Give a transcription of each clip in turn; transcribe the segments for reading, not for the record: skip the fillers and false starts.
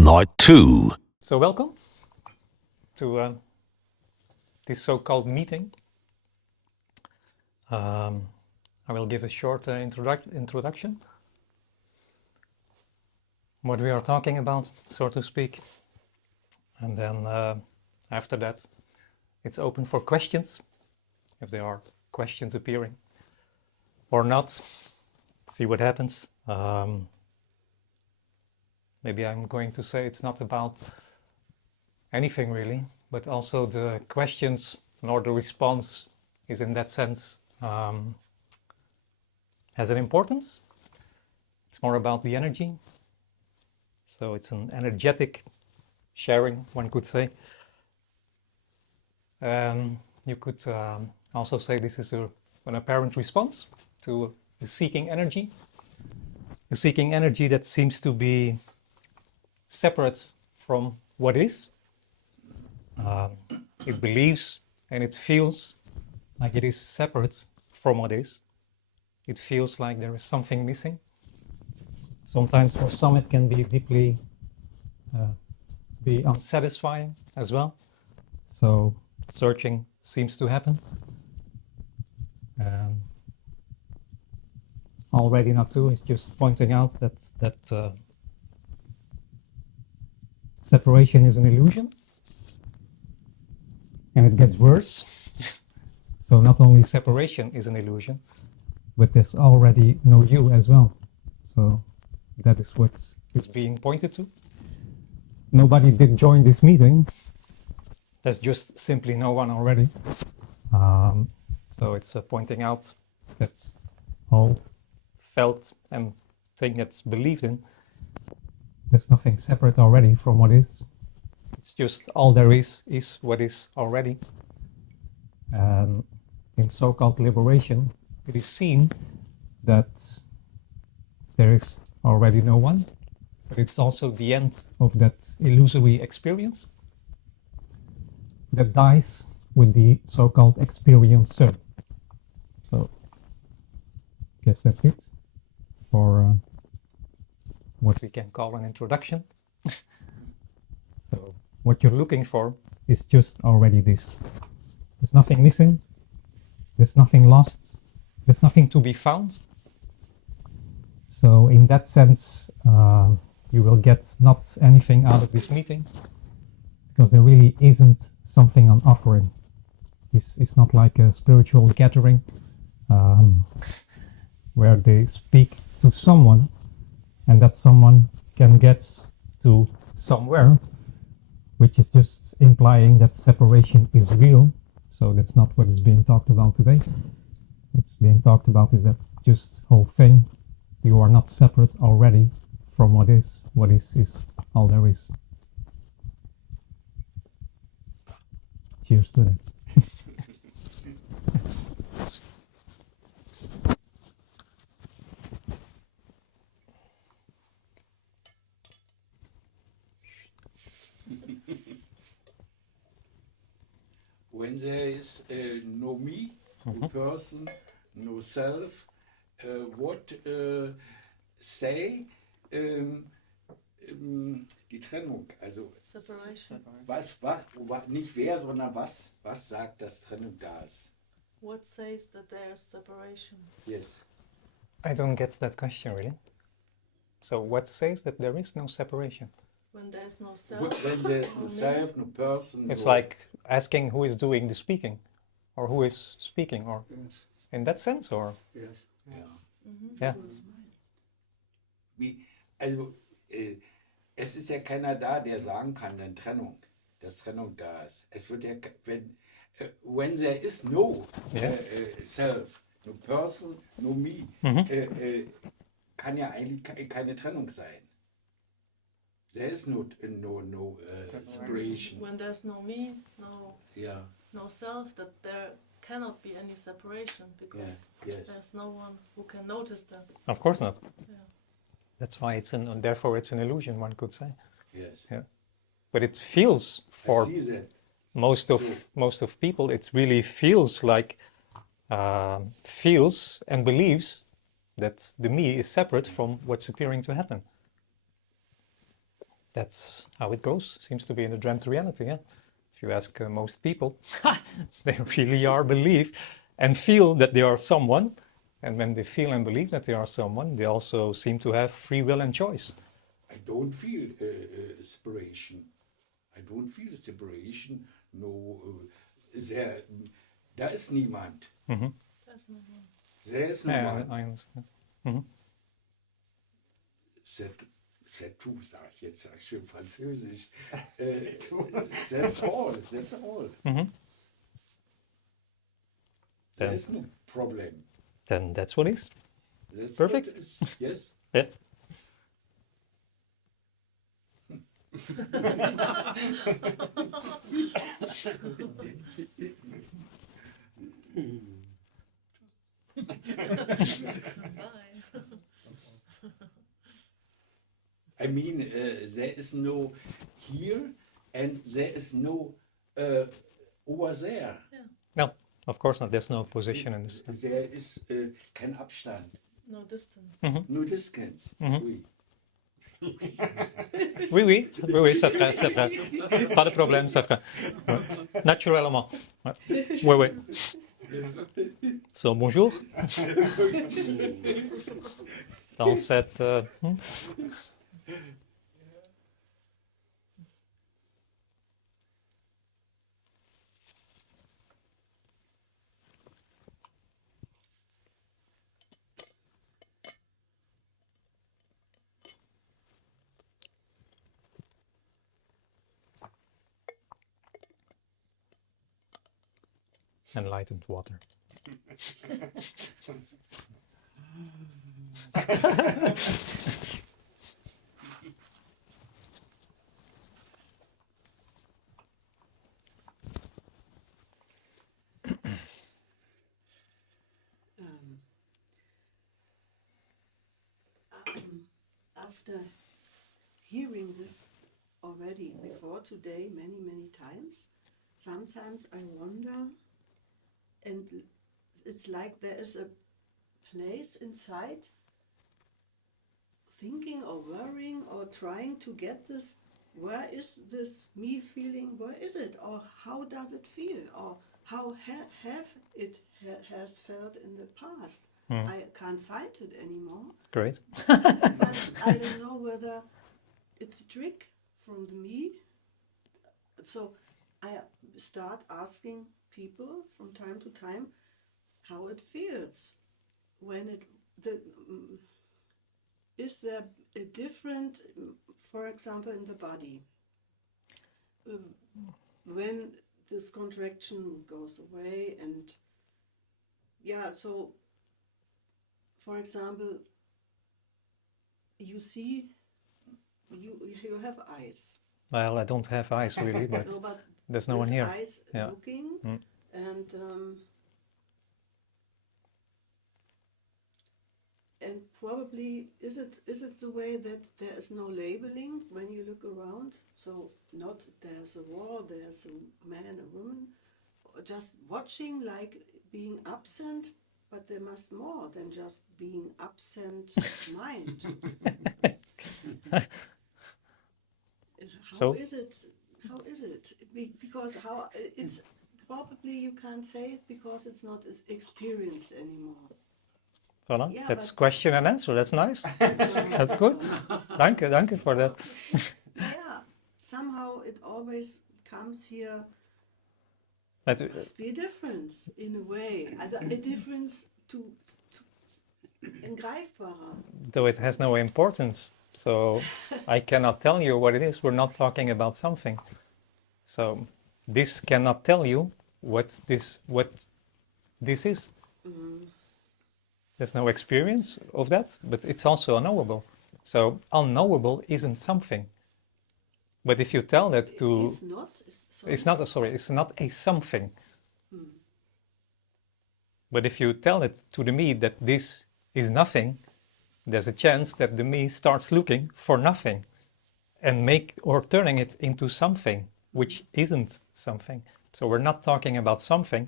NotTwo. So welcome to this so-called meeting. I will give a short introduction. What we are talking about, so to speak. And then after that, it's open for questions, if there are questions appearing or not. See what happens. Maybe I'm going to say it's not about anything really, but also the questions nor the response is in that sense has an importance. It's more about the energy. So it's an energetic sharing, one could say. You could also say this is an apparent response to the seeking energy. The seeking energy that seems to be separate from what is. It believes and it feels like it is separate from what is. It feels like there is something missing. Sometimes for some it can be deeply be unsatisfying as well. So searching seems to happen. Already.NotTwo is just pointing out that separation is an illusion, and it gets worse. So not only separation is an illusion, but there's already no you as well. So that is what is being pointed to. Nobody did join this meeting. There's just simply no one already. So it's pointing out that all felt and thing that's believed in, there's nothing separate already from what is. It's just all there is what is already. In so-called liberation, it is seen that there is already no one, but it's also the end of that illusory experience that dies with the so-called experiencer. So, I guess that's it for what we can call an introduction. So, what you're looking for is just already this. There's nothing missing, there's nothing lost, there's nothing to be found. So in that sense, you will get not anything out of this meeting, because there really isn't something on offering. This is not like a spiritual gathering where they speak to someone and that someone can get to somewhere, which is just implying that separation is real. So that's not what is being talked about today. What's being talked about is that just whole thing. You are not separate already from what is. What is all there is. Cheers to that. When there is no me, no person, no self, what say die Trennung, also Separation. was, nicht wer, sondern was sagt, dass Trennung da ist? What says that there is separation? Yes. I don't get that question really. So what says that there is no separation? When there is no self. When there is no self, no person. It's like asking who is doing the speaking, or who is speaking, or Yes. in that sense, or Yes. Ja. yeah. Also, es ist ja keiner da, der sagen kann, dass Trennung da ist. Es wird ja, when there is no self, no person, no me, kann ja eigentlich keine Trennung sein. There is no separation. When there's no me, Yeah. no self, that there cannot be any separation, because Yes. there's no one who can notice that. Of course not. Yeah. That's why therefore it's an illusion, one could say. Yes. Yeah. But it feels for I see that. most of people, it really feels like feels and believes that the me is separate from what's appearing to happen. That's how it goes. Seems to be in the dreamt reality, yeah. If you ask most people, they really are believe and feel that they are someone. And when they feel and believe that they are someone, they also seem to have free will and choice. I don't feel separation. I don't feel separation. No, da ist niemand. Mhm. There's no one. There is no Yeah, one. I understand. Mhm. C'est tout, sag ich jetzt, sag ich schön Französisch. That's all, that's all. Mhm. There is no problem. Then that's what is. That's Perfect. what is, yes. Yeah. Bye. I mean, there is no here and there is no over there. No, of course not. There's no position in this. There is kein Abstand, No distance. no distance. Mhm. Oui. Oui, ça fera, ça fera. Pas de problème, ça fera. Ouais. Naturellement. Ouais. Oui. So, bonjour. Dans cette... enlightened water. After hearing this already before today many times, sometimes I wonder, and it's like there is a place inside thinking or worrying or trying to get this, where is this me feeling, where is it, or how does it feel, or how have it has felt in the past. I can't find it anymore. Great. But I don't know whether it's a trick from me. So I start asking people from time to time how it feels when is there a different, for example, in the body, when this contraction goes away, and yeah, so for example, you see, you have eyes. Well, I don't have eyes really, but, No, but there's no one with here. eyes Yeah. looking, and probably is it the way that there is no labeling when you look around? So not there's a wall, there's a man, a woman, or just watching, like being absent. But there must more than just being absent mind. So- How is it? Because how it's probably you can't say it because it's not as experienced anymore. Voilà. Yeah, That's but- question and answer. That's nice. That's good. Danke for that. Yeah, somehow it always comes here. But, Must be a difference in a way. Also a difference to greifbarer. though it has no importance, so I cannot tell you what it is. We're not talking about something. So this cannot tell you what this is. There's no experience of that, but it's also unknowable. So unknowable isn't something. But if you tell that to... It's not. It's not a something. But if you tell it to the me that this is nothing, there's a chance that the me starts looking for nothing and turning it into something which isn't something. So we're not talking about something.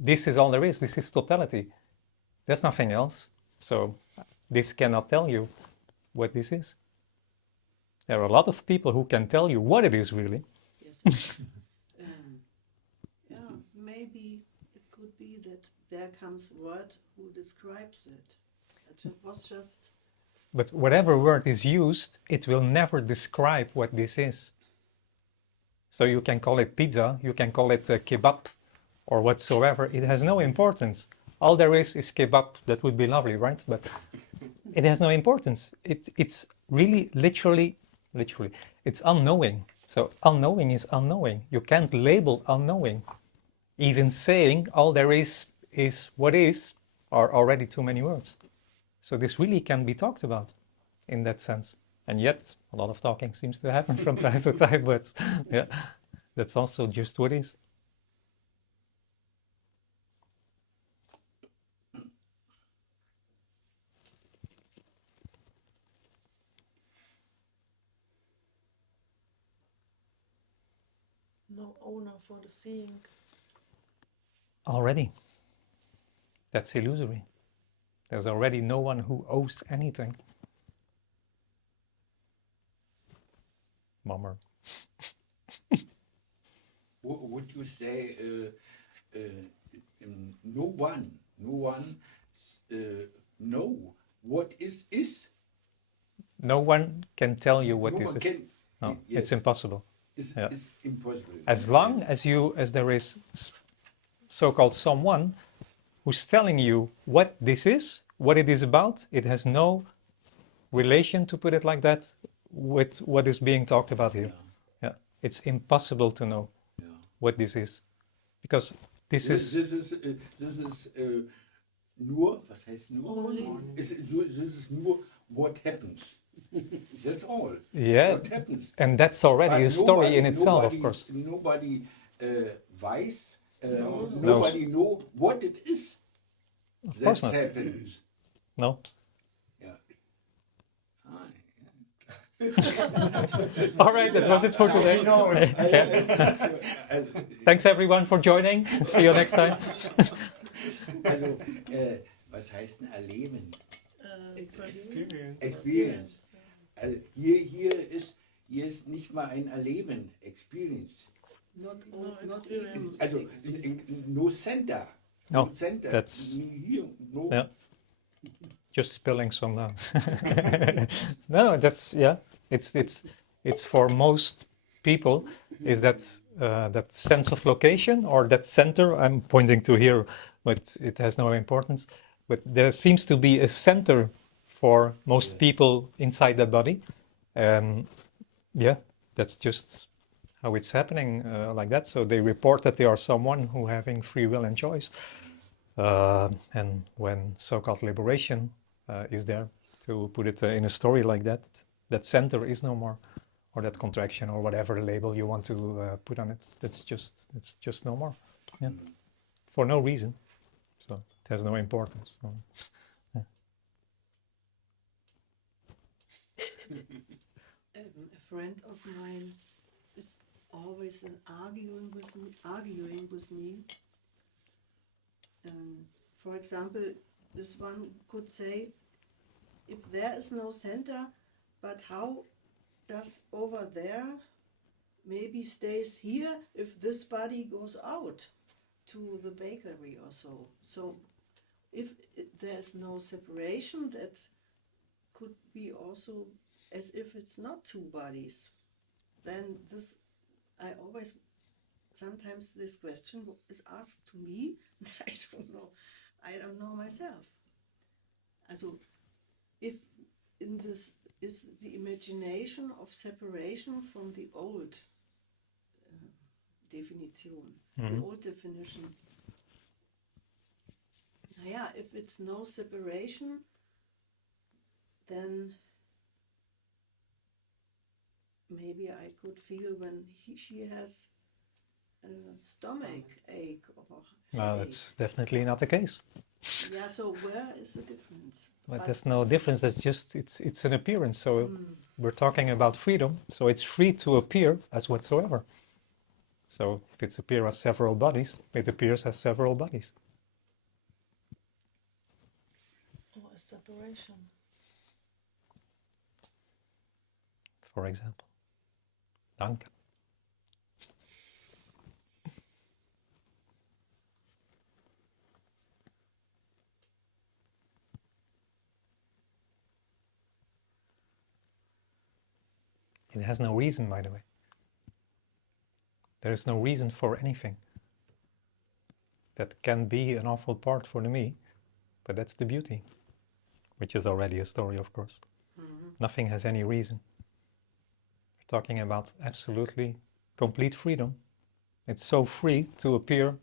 This is all there is. This is totality. There's nothing else. So this cannot tell you what this is. There are a lot of people who can tell you what it is really. Yes. Yeah, maybe it could be that there comes word who describes it. Was just. But whatever word is used, it will never describe what this is. So you can call it pizza, you can call it kebab, or whatsoever. It has no importance. All there is kebab. That would be lovely, right? But it has no importance. It's really literally, it's unknowing. So unknowing is unknowing. You can't label unknowing. Even saying all there is what is are already too many words. So this really can be talked about in that sense. And yet a lot of talking seems to happen from time to time, but yeah, that's also just what is. No owner for the seeing. Already. That's illusory. There's already no one who owes anything. Bummer. Would you say no one know what is? No one can tell you what No this one is. can. No, Yes. it's impossible. Yeah. It's impossible. As long as there is so-called someone who's telling you what this is, what it is about, it has no relation, to put it like that, with what is being talked about here. Yeah. It's impossible to know what this is, because this is nur, was heißt nur? Only. This is nur what happens. That's all. Yeah, What happens. and that's already a story in itself, of nobody- course. Nobody weiß, Knows. nobody know what it is. Of That course not. happens. No. Yeah. All right, that was it for today. Thanks everyone for joining. See you next time. Also, was heißt denn erleben? Experience. Experience. Also hier ist nicht mal ein Erleben, Experience. Not experience. even. Also no center. No, center. that's- Here, no. Yeah. Just spilling some now. No, that's it's for most people is that that sense of location or that center. I'm pointing to here, but it has no importance. But there seems to be a center for most people inside that body. Yeah, that's just how it's happening like that. So they report that they are someone who having free will and choice. And when so-called liberation is there, to put it in a story like that, that center is no more, or that contraction, or whatever label you want to put on it. It's just no more. Yeah, for no reason. So it has no importance. So, yeah. A friend of mine is always arguing with me. For example, this one could say, if there is no center, but how does over there maybe stays here if this body goes out to the bakery or so? So if there's no separation, that could be also as if it's not two bodies. Then this, I always, sometimes this question is asked to me. I don't know myself. Also, if the imagination of separation from the old definition, the old definition, if it's no separation, then maybe I could feel when she has a stomach ache or No, headache. that's definitely not the case. Yeah, so where is the difference? But there's no difference. That's just it's an appearance. So we're talking about freedom. So it's free to appear as whatsoever. So if it's appear as several bodies, it appears as several bodies. Or a separation. for example. Danke. It has no reason, by the way. There is no reason for anything. That can be an awful part for the me, but that's the beauty, which is already a story, of course. Nothing has any reason. We're talking about absolutely complete freedom. It's so free to appear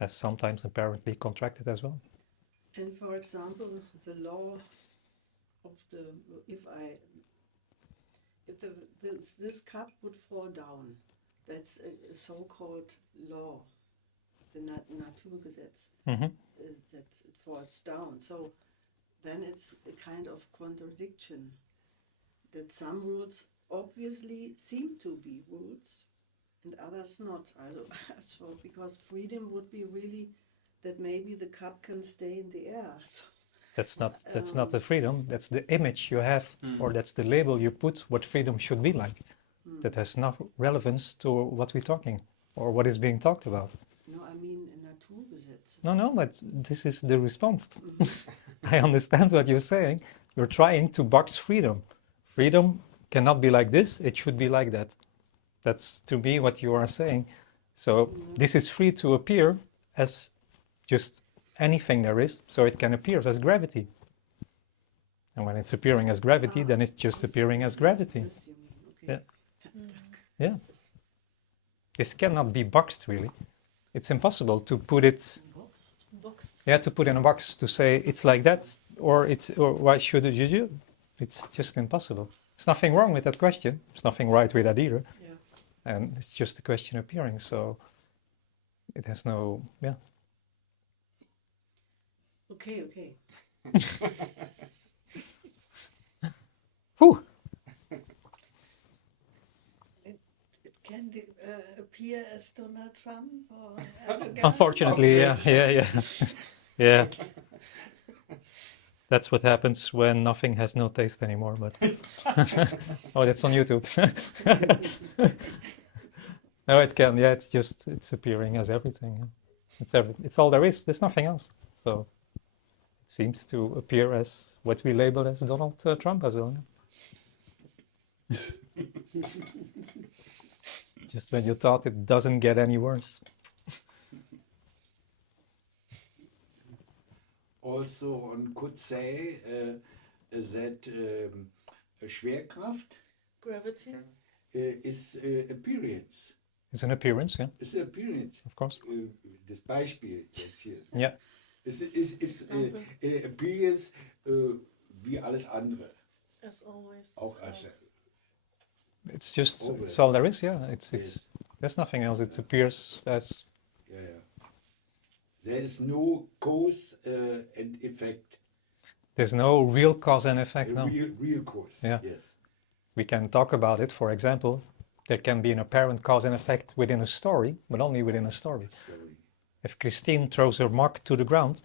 as sometimes apparently contracted as well. And for example, the law of the this cup would fall down, that's a so-called law, the Naturgesetz, that it falls down. So then it's a kind of contradiction that some rules obviously seem to be rules and others not. So because freedom would be really that maybe the cup can stay in the air. So, that's not the freedom, that's the image you have, or that's the label you put what freedom should be like. That has no relevance to what we're talking or what is being talked about. no, I mean in Naturgesetz. No, but this is the response. I understand what you're saying. You're trying to box freedom. Freedom cannot be like this, it should be like that. That's to me what you are saying. So this is free to appear as just anything there is, so it can appear as gravity. And when it's appearing as gravity, then it's just appearing as gravity. This you mean, okay. Yeah. This cannot be boxed, really. It's impossible to put it, Boxed. to put in a box, to say it's like that, or why should you do? It's just impossible. There's nothing wrong with that question. There's nothing right with that either. Yeah. And it's just a question appearing, so it has no, Okay. Whew. It can appear as Donald Trump or Erdogan. Unfortunately, yeah. That's what happens when nothing has no taste anymore. But oh, that's on YouTube. No, it can. Yeah, it's appearing as everything. It's all there is. There's nothing else. So it seems to appear as what we label as Donald Trump as well. Just when you thought it doesn't get any worse. Also, one could say that Schwerkraft Gravity. is appearance. It's an appearance, yeah, Ist appearance. of course. Das Beispiel jetzt hier. Yeah. Es ist appearance wie alles andere. As always. Auch Asche. else. It's just, Always. it's all there is, yeah. It's Yes. there's nothing else. It appears as, Yeah. There is no cause and effect. there's no real cause and effect, no. Real cause. Yeah. Yes. We can talk about it, for example. There can be an apparent cause and effect within a story, but only within a story. Sorry. If Christine throws her mug to the ground,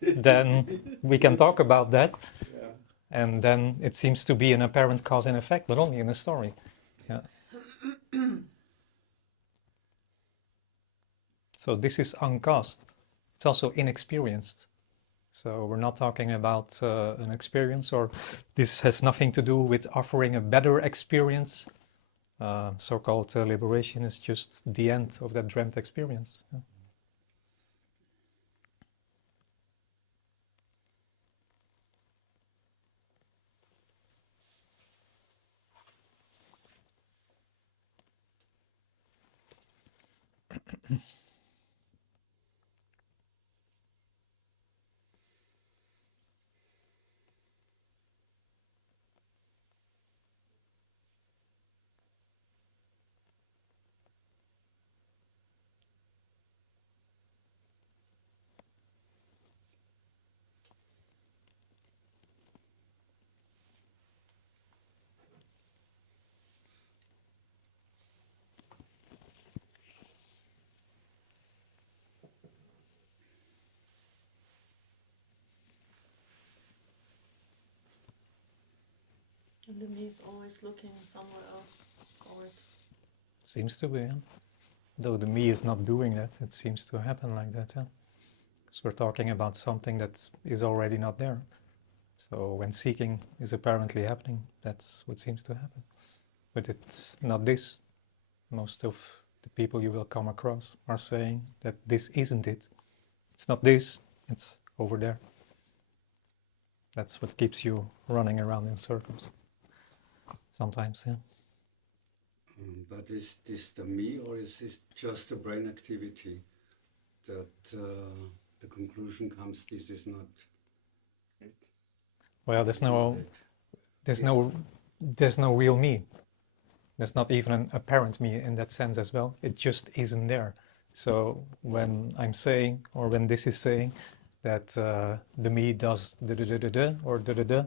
then we can talk about that. Yeah. And then it seems to be an apparent cause and effect, but only in a story. Yeah. So this is uncaused. It's also inexperienced. So we're not talking about an experience, or this has nothing to do with offering a better experience. So-called liberation is just the end of that dreamt experience. Yeah. And the me is always looking somewhere else for it. Seems to be, yeah. Though the me is not doing that, it seems to happen like that, yeah. Because we're talking about something that is already not there. So when seeking is apparently happening, that's what seems to happen. But it's not this. Most of the people you will come across are saying that this isn't it. It's not this, it's over there. That's what keeps you running around in circles. Sometimes, yeah. But is this the me, or is this just a brain activity that the conclusion comes this is not it? Well, there's no real me. There's not even an apparent me in that sense as well. It just isn't there. So when I'm saying, or when this is saying that the me does da-da-da-da-da or da-da-da,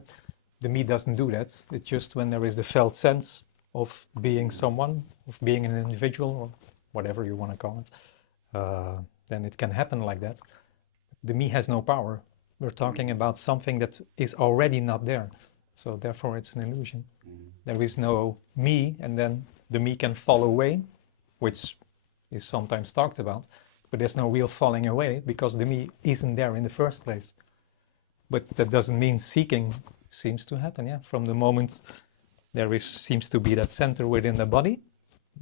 the me doesn't do that. It's just when there is the felt sense of being someone, of being an individual, or whatever you want to call it, then it can happen like that. The me has no power. We're talking about something that is already not there. So therefore it's an illusion. There is no me, and then the me can fall away, which is sometimes talked about, but there's no real falling away because the me isn't there in the first place. But that doesn't mean seeking seems to happen, yeah. From the moment there seems to be that center within the body,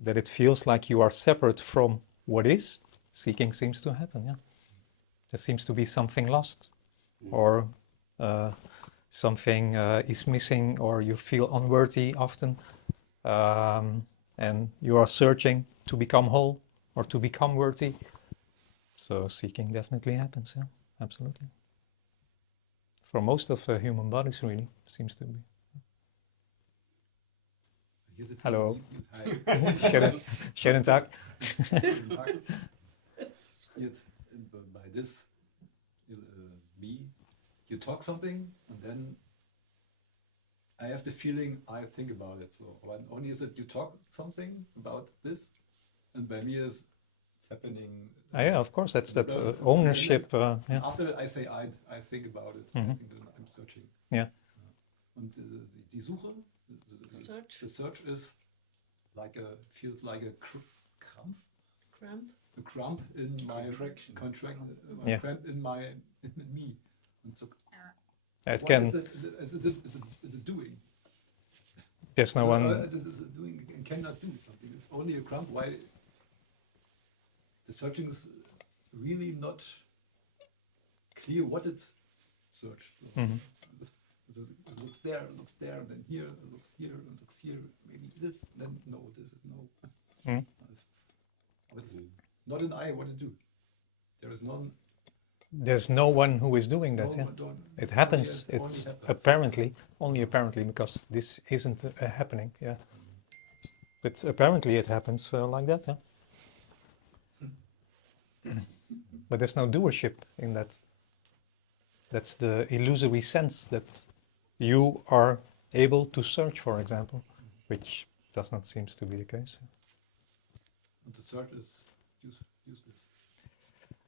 that it feels like you are separate from what is, seeking seems to happen, yeah. There seems to be something lost, or something is missing, or you feel unworthy often, and you are searching to become whole or to become worthy. So seeking definitely happens, yeah, absolutely. For most of human bodies, really, seems to be. Hallo. Schönen Tag. Jetzt bei this me, you talk something, and then I have the feeling I think about it. So when only is it you talk something about this, and by me is it's happening. Yeah, of course, that's that ownership. Yeah. After I say I think about it, I think then I'm searching. Yeah. Und die Suche, Search. the search is feels like a cramp. A cramp in my cramp in me. And so, It what can. is it doing? There's no one. It doing and cannot do something. It's only a cramp. Why? The searching is really not clear what it searched. It looks there, then here, it looks here, it looks here. Maybe this, then no, this is no. But it's not an I what to do. There is none. There's no one who is doing that. No, Yeah. It happens. It's apparently only apparently because this isn't happening. Yeah. But apparently it happens like that. Yeah. But there's no doership in that. That's the illusory sense that you are able to search, for example, which does not seem to be the case. And the search is useless.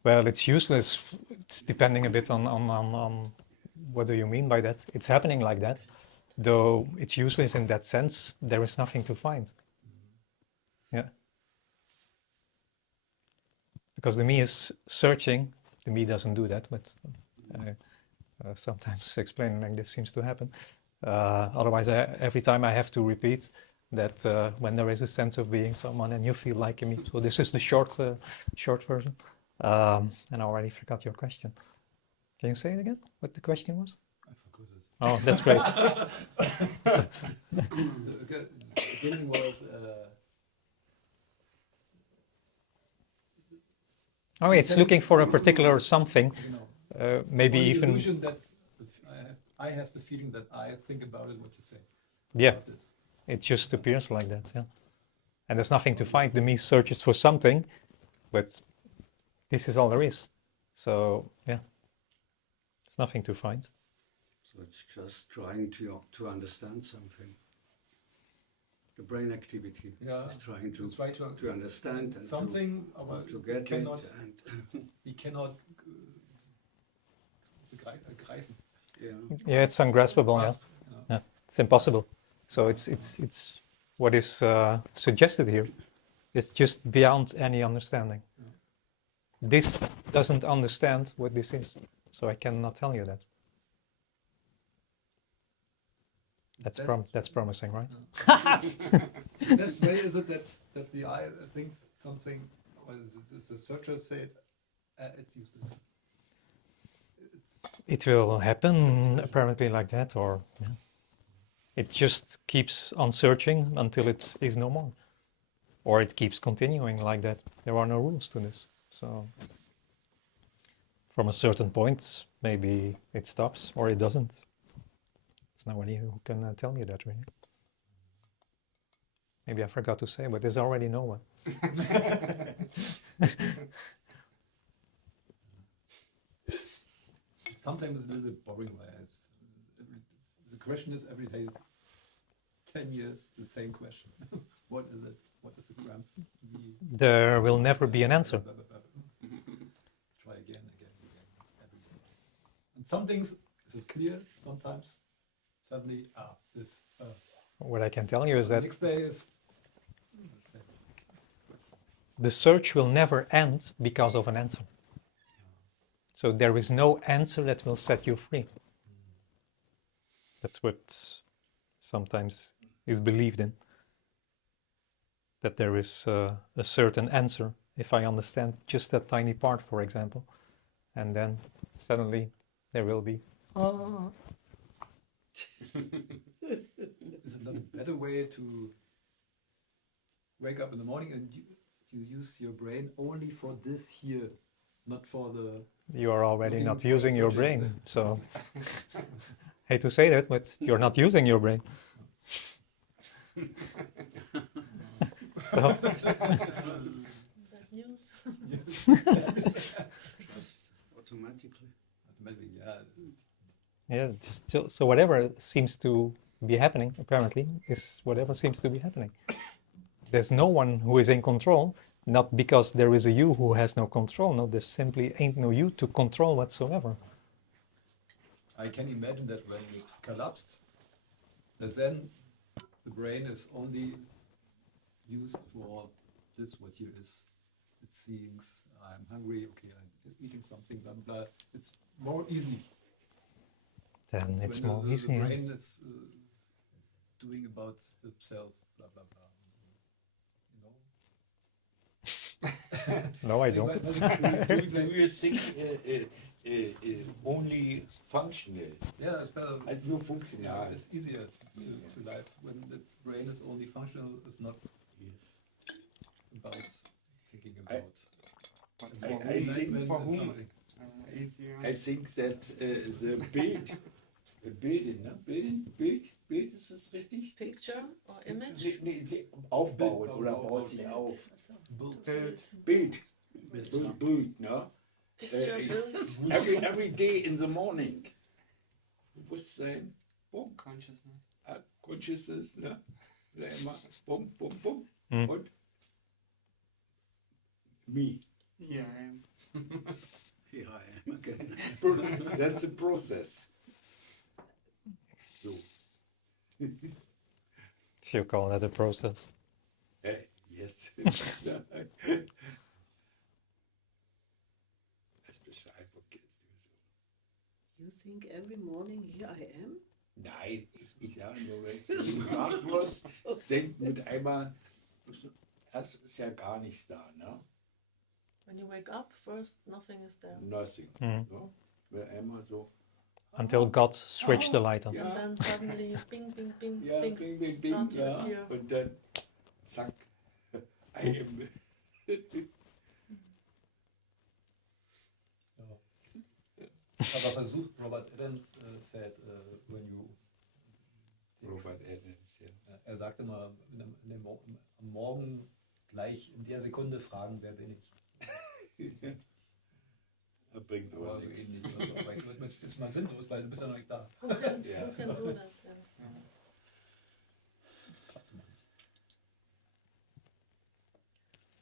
Well, it's useless. It's depending a bit on what do you mean by that. It's happening like that, though it's useless in that sense. There is nothing to find. Yeah. Because the me is searching. The me doesn't do that, but sometimes explaining like this seems to happen. Otherwise, every time I have to repeat that when there is a sense of being someone and you feel like a me. So this is the short version. And I already forgot your question. Can you say it again? What the question was? I forgot it. Oh, that's great. The beginning was. Oh, it's looking for a particular something. You know, Maybe the even. illusion that I have the feeling that I think about it. What you say? Yeah. About this. It just appears like that, yeah. And there's nothing to find. The me searches for something, but this is all there is. So, yeah, it's nothing to find. So it's just trying to understand something. The brain activity is trying to understand and something to get cannot, it. And he cannot greifen. yeah. Yeah, it's ungraspable, yeah. Yeah. Yeah, it's impossible. So it's what is suggested here is just beyond any understanding. This doesn't understand what this is, so I cannot tell you that. That's promising, right? The best way is it that the eye thinks something, or the searcher said, it's useless. It will happen apparently like that, or it just keeps on searching until it is no more, or it keeps continuing like that. There are no rules to this, so from a certain point, maybe it stops or it doesn't. There's nobody who can tell you that, really. Maybe I forgot to say, but there's already no one. Sometimes it's a little bit boring. The question is every day, 10 years, the same question. What is it? What is the gram? There will never be an answer. Try again, every day. And some things, is it clear? Sometimes, suddenly, this. What I can tell you is that Next day is. the search will never end because of an answer. So there is no answer that will set you free. That's what sometimes is believed in. That there is a certain answer, if I understand just that tiny part, for example. And then suddenly there will be. Is it not a better way to wake up in the morning and you use your brain only for this here, not for the... You are already looking not for using your searching brain, so hate to say that, but you're not using your brain. So Bad news. Automatically. yeah, so whatever seems to be happening, apparently, is whatever seems to be happening. There's no one who is in control, not because there is a you who has no control. No, there simply ain't no you to control whatsoever. I can imagine that when it's collapsed, that then the brain is only used for this what here is. It's seeing, I'm hungry, okay, I'm eating something, blah, blah, blah. It's more easy. Then it's when more the easy. Yeah? brain is doing about itself, blah, blah, blah. No, I don't. Do you think only functional? Yeah, it's better. Nur funktional. It's easier to live when the brain is only functional. It's not about thinking about. I think for whom? I think that the Bild, ist das richtig? Picture or image? Nee, aufbauen oder baut sich auf. Bild. Bild, ne? Picture builds. Every day in the morning. Bewusstsein, bumm. Consciousness, ne? Immer, bumm. Und? Me. Here I am. Here I am again. That's a process. So. If you call that a process. Yes. You think every morning here I am? Nein, ich sage nur, wenn du wach wirst, denk mit einmal, das ist ja gar nichts da, ne? When you wake up, first nothing is there. Nothing. Mhm. No? Wenn einmal so. Until God switched the light on. Ja. And then suddenly, bing, Ja, things bing, start to ja. appear. Und dann, zack. I am. Aber versucht, Robert Adams said, when you... Robert Adams, ja. Er sagt immer, am Morgen gleich in der Sekunde fragen, wer bin ich? Das bringt aber Aber so nichts. ähnlich. Also, aber ist mal sinnlos, weil du bist ja noch nicht da. Who can, Yeah. who can do that? Yeah.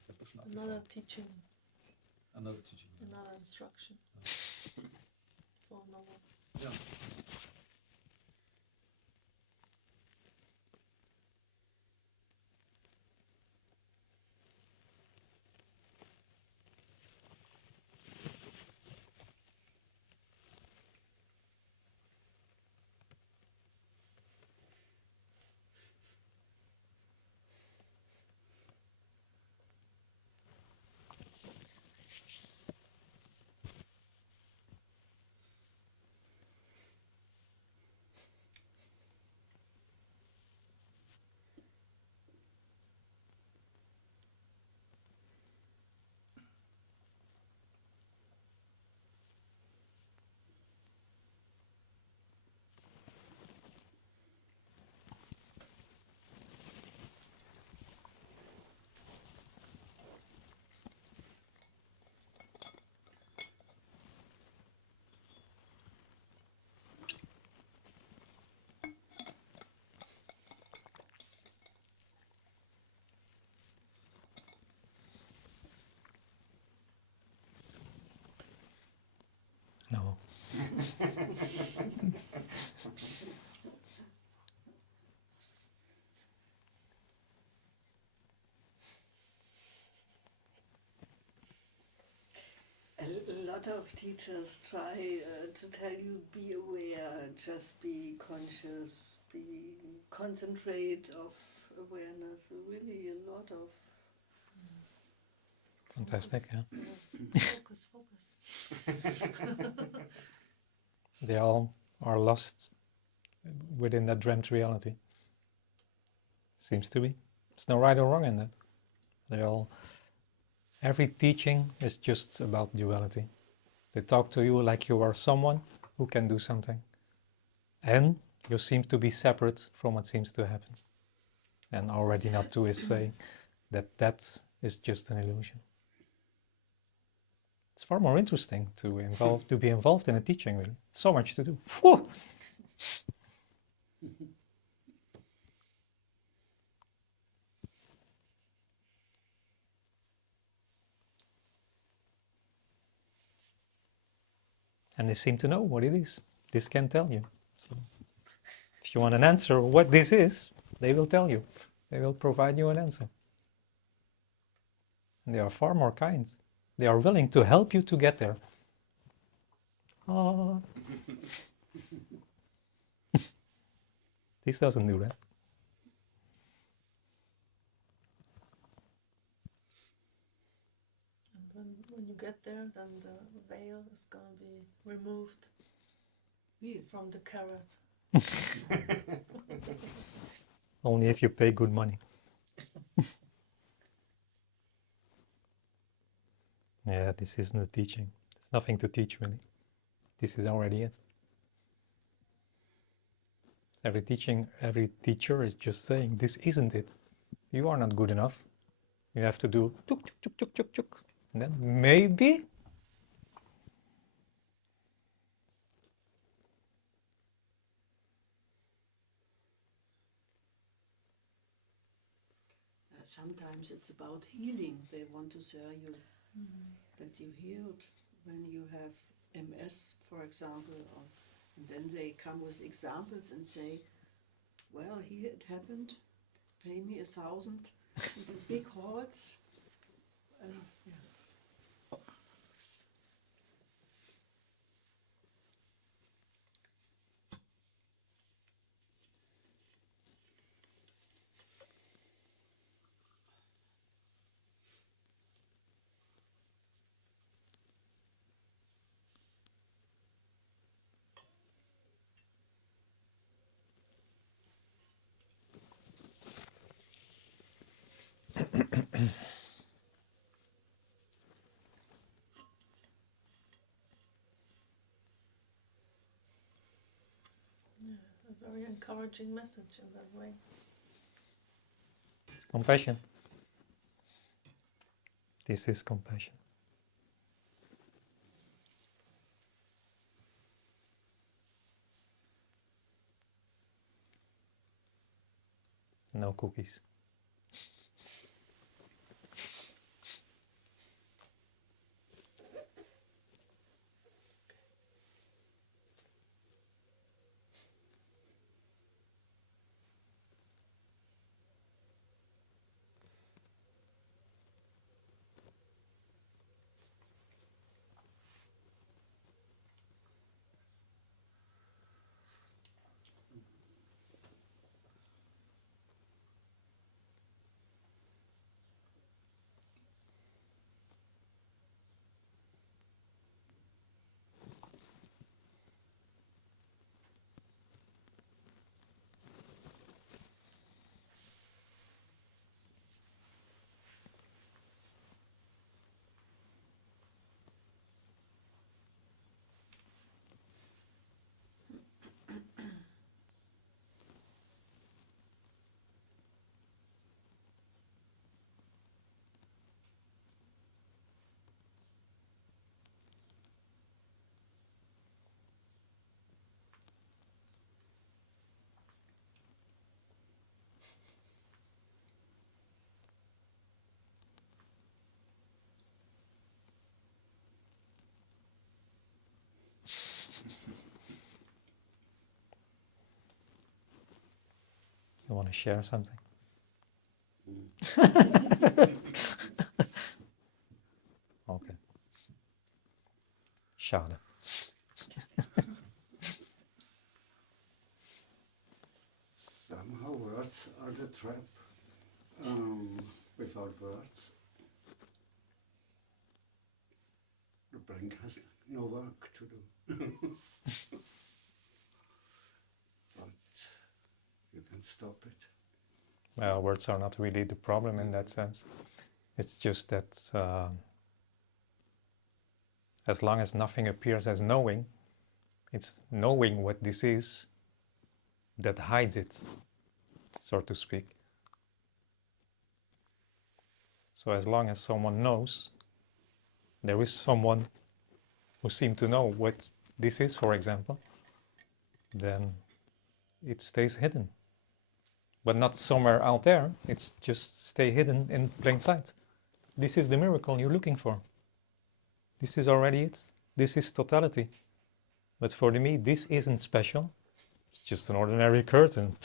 Ist ein bisschen Another abgefahren. teaching, Another teaching. another instruction. For no one. Ja. lot of teachers try to tell you be aware, just be conscious, be concentrate of awareness. Really a lot of Fantastic, yeah. Focus, They all are lost within that dreamt reality. Seems to be. There's no right or wrong in that. They all. Every teaching is just about duality. They talk to you like you are someone who can do something. And you seem to be separate from what seems to happen. And already NotTwo is saying that that is just an illusion. It's far more interesting to be involved in a teaching, really. So much to do. Whew! And they seem to know what it is. This can tell you. So if you want an answer what this is, they will tell you. They will provide you an answer. And they are far more kind. They are willing to help you to get there. Ah. This doesn't do that. And when you get there, then the veil is going to be removed from the carrot. Only if you pay good money. Yeah, this isn't a teaching. There's nothing to teach, really. This is already it. Every teacher is just saying, this isn't it. You are not good enough. You have to do tuk tuk tuk tuk tuk tuk. And then maybe sometimes it's about healing. They want to say you that you healed when you have MS, for example, and then they come with examples and say, well, here it happened, pay me 1,000. It's a big horse. Yeah. A very encouraging message in that way. it's compassion. This is compassion. No cookies. You want to share something? Okay. Schade. Somehow words are the trap. Without words, the brain has no work to do. But you can stop it. Well, words are not really the problem in that sense. It's just that as long as nothing appears as knowing, it's knowing what this is that hides it, so to speak. So as long as someone knows, there is someone who seems to know what this is, for example, then it stays hidden. But not somewhere out there, it's just stay hidden in plain sight. This is the miracle you're looking for. This is already it. This is totality. But for me, this isn't special. It's just an ordinary curtain.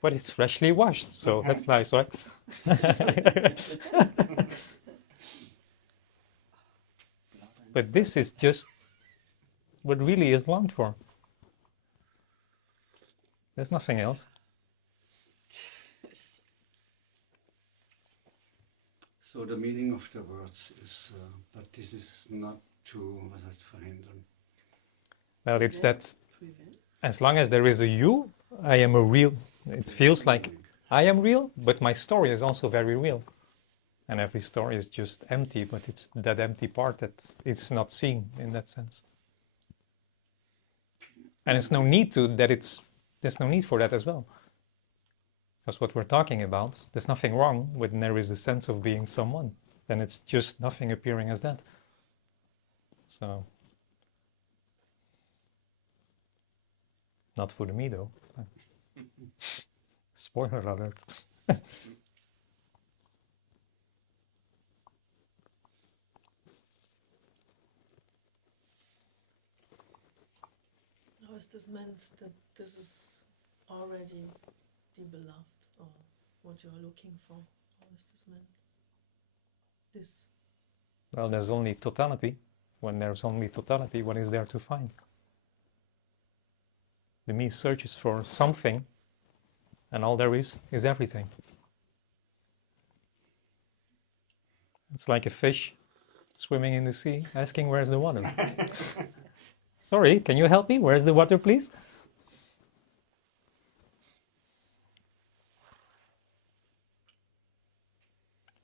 But it's freshly washed, so that's nice, right? But this is just what really is longed for. There's nothing else. So the meaning of the words is, but this is not to, was heißt verhindern? Well, it's that Prevent. as long as there is a you, I am a real. It feels like I am real, but my story is also very real. And every story is just empty, but it's that empty part that it's not seen in that sense. And it's no need to that it's there's no need for that as well. Because what we're talking about, there's nothing wrong when there is a sense of being someone. Then it's just nothing appearing as that. So not for me though. Spoiler alert. How is this meant that this is already the beloved, or what you are looking for? How is this meant? This. Well, there's only totality. When there's only totality, what is there to find? The me searches for something, and all there is everything. It's like a fish swimming in the sea, asking where's the water. Sorry, can you help me? Where's the water, please?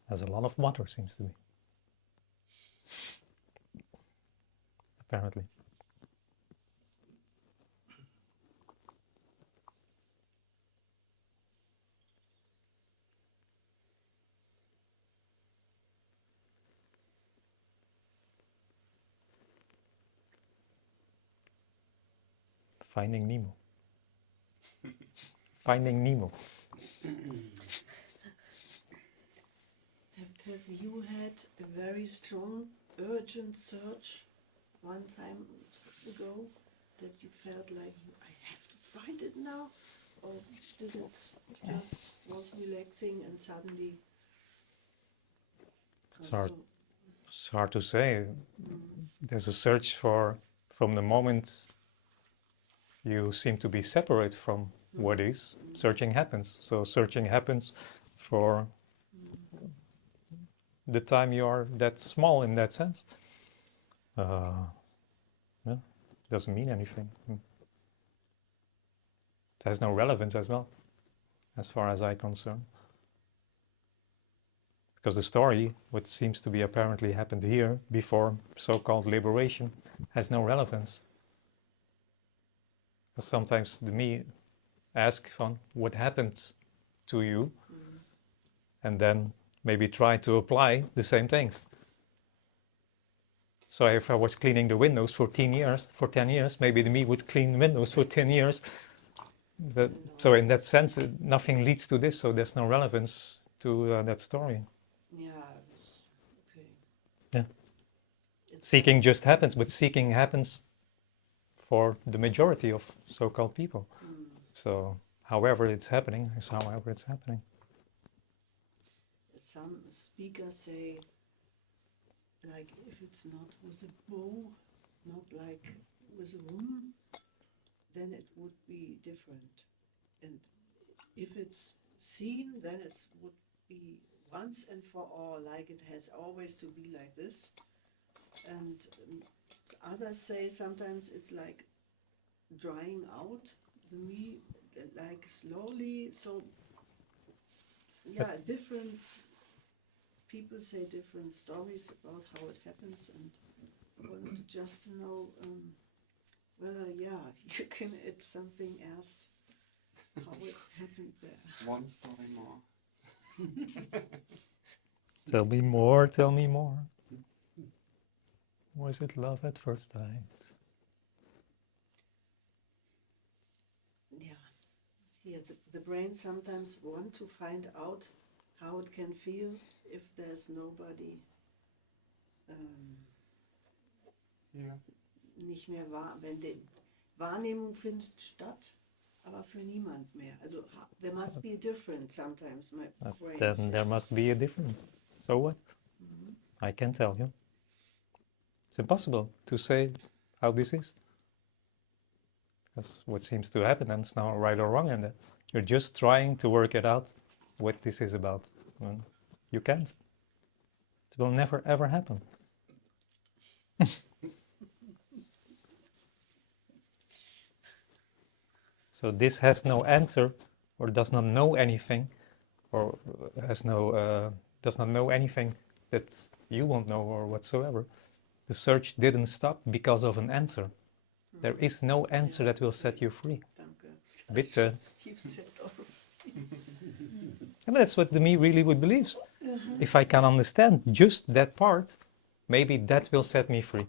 There's a lot of water, seems to be. Apparently. Finding Nemo. Finding Nemo. Have you had a very strong, urgent search one time ago that you felt like I have to find it now? Or did it just was relaxing and suddenly? It's hard to say. There's a search from the moment you seem to be separate from what is, searching happens. So searching happens for the time you are that small in that sense. Yeah, doesn't mean anything. It has no relevance as well, as far as I'm concerned. Because the story, what seems to be apparently happened here before so-called liberation, has no relevance. Because sometimes the me ask from what happened to you, and then maybe try to apply the same things. So if I was cleaning the windows for 10 years, maybe the me would clean windows for 10 years. So in that sense, nothing leads to this, so there's no relevance to that story. Yeah, okay. Yeah. It's Seeking just happens, but seeking happens for the majority of so-called people. So however it's happening is however it's happening. Some speakers say like if it's not with a bow, not like with a woman, then it would be different. And if it's seen, then it would be once and for all, like it has always to be like this. And others say sometimes it's like drying out the me, like slowly. So yeah, different people say different stories about how it happens, and I wanted just to know whether you can add something else, how it happened there. One story more. Tell me more, tell me more. Was it love at first sight? Yeah, here the brain sometimes want to find out how it can feel if there's nobody Ja. nicht mehr wahr, wenn die Wahrnehmung findet statt, aber für niemand mehr. Also there must be a difference sometimes. My brain Then there says. must be a difference. So what? I can tell you. It's impossible to say how this is. Because what seems to happen, and it's not right or wrong in that. You're just trying to work it out what this is about. And you can't. It will never ever happen. So this has no answer, or does not know anything, or has no does not know anything that you won't know or whatsoever. The search didn't stop because of an answer. There is no answer that will set you free. Danke. Bitte. You said already. And that's what the me really would believes. If I can understand just that part, maybe that will set me free.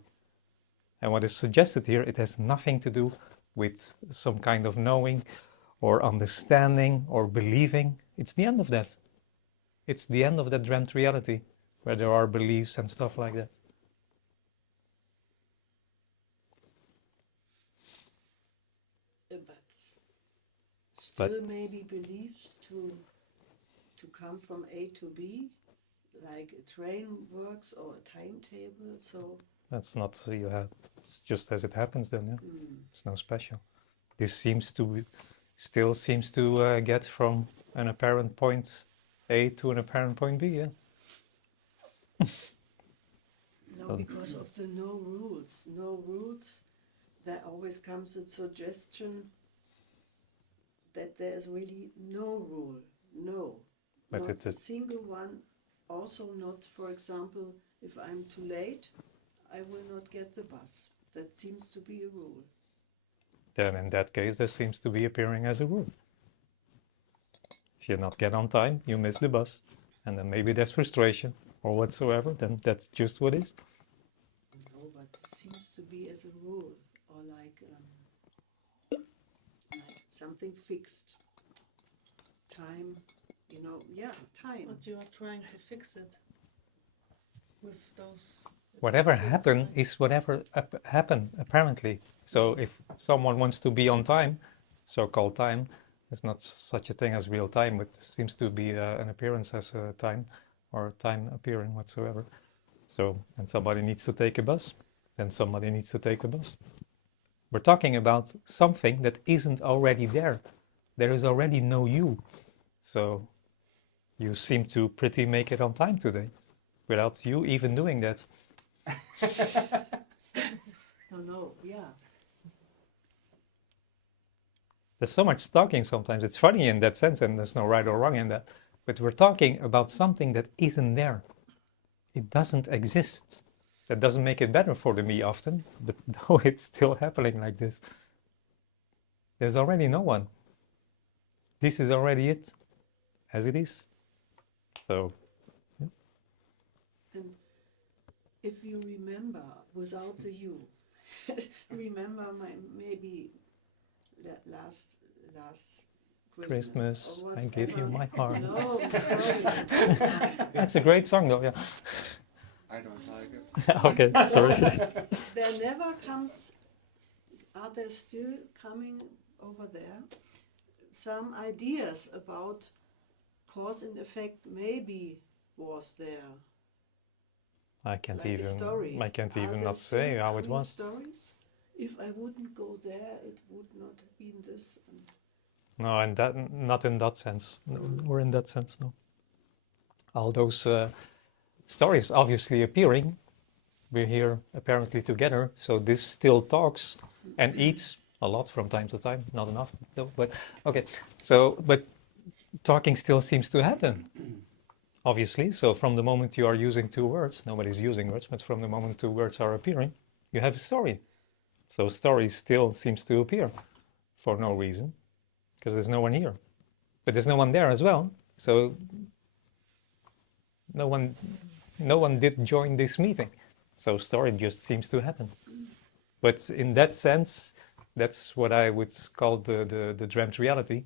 And what is suggested here, it has nothing to do with some kind of knowing or understanding or believing. It's the end of that. It's the end of that dreamt reality where there are beliefs and stuff like that. But still maybe beliefs to come from A to B, like a train works or a timetable. So That's not you have. It's just as it happens then. Yeah, it's no special. This seems to be, still seems to get from an apparent point A to an apparent point B. Yeah. no, because of the no rules, there always comes a suggestion that there is really no rule, But not it's a a- single one. Also not, for example, if I'm too late, I will not get the bus. That seems to be a rule. Then in that case, there seems to be appearing as a rule. If you not get on time, you miss the bus. And then maybe there's frustration or whatsoever, then that's just what is. No, but it seems to be as a rule, or like something fixed. Time, time. But you are trying to fix it with those. Whatever fields, happened like- is whatever happened, apparently. So if someone wants to be on time, so-called time, there's not such a thing as real time, but seems to be an appearance as a time, or time appearing whatsoever. So, and somebody needs to take a bus, then somebody needs to take the bus. We're talking about something that isn't already there. There is already no you. So you seem to pretty make it on time today, without you even doing that. No, yeah. There's so much talking sometimes. It's funny in that sense, and there's no right or wrong in that. But we're talking about something that isn't there. It doesn't exist. That doesn't make it better for the me often, but no, it's still happening like this. There's already no one. This is already it, as it is. So, And if you remember, without the you, remember maybe that last Christmas, or I give you whatever. my heart. No, sorry. That's a great song though, yeah. I don't like it. Okay, sorry. There never comes, are there still coming over there some ideas about cause and effect maybe was there? I can't like a even. story. I can't Are even there not still say how it coming was. Stories? If I wouldn't go there, it would not have been this. No, and that not in that sense, no, or in that sense, no. All those stories obviously appearing. We're here apparently together, so this still talks and eats a lot from time to time. Not enough, no, but okay. So, but talking still seems to happen, obviously. So from the moment you are using two words, nobody's using words, but from the moment two words are appearing, you have a story. So story still seems to appear for no reason, because there's no one here. But there's no one there as well. So no one did join this meeting. So story just seems to happen. But in that sense, that's what I would call the dreamt reality.